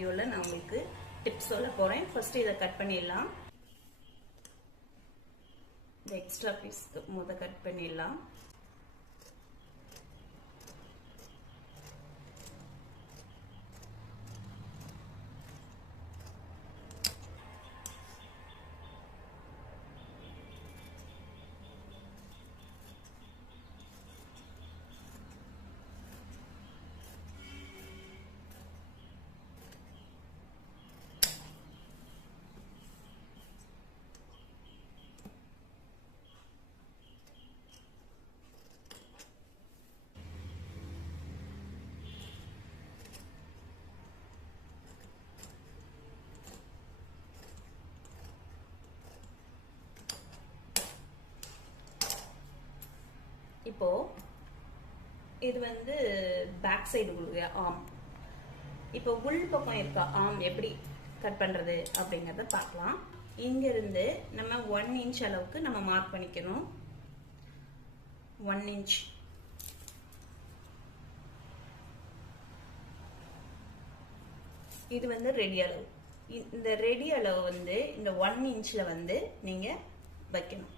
வீடியோல நான் உங்களுக்கு டிப்ஸ் சொல்ல போறேன். ஃபர்ஸ்ட் இதை கட் பண்ணிடலாம். இந்த எக்ஸ்ட்ரா பீஸ் முத கட் பண்ணிடலாம். இப்போ இது வந்து பேக் சைடு உள்ள ஆர்ம். இப்போ உள் பக்கம் இருக்க ஆர்ம் எப்படி கட் பண்றது அப்படிங்கறத பார்க்கலாம். இங்க இருந்து நம்ம 1 இன்ச் அளவுக்கு நம்ம மார்க் பண்ணிக்கணும். 1 இன்ச். இது வந்து ரெடி அளவு. இந்த ரெடி அளவு வந்து இந்த 1 இன்ச்ல வந்து நீங்க வைக்கணும்.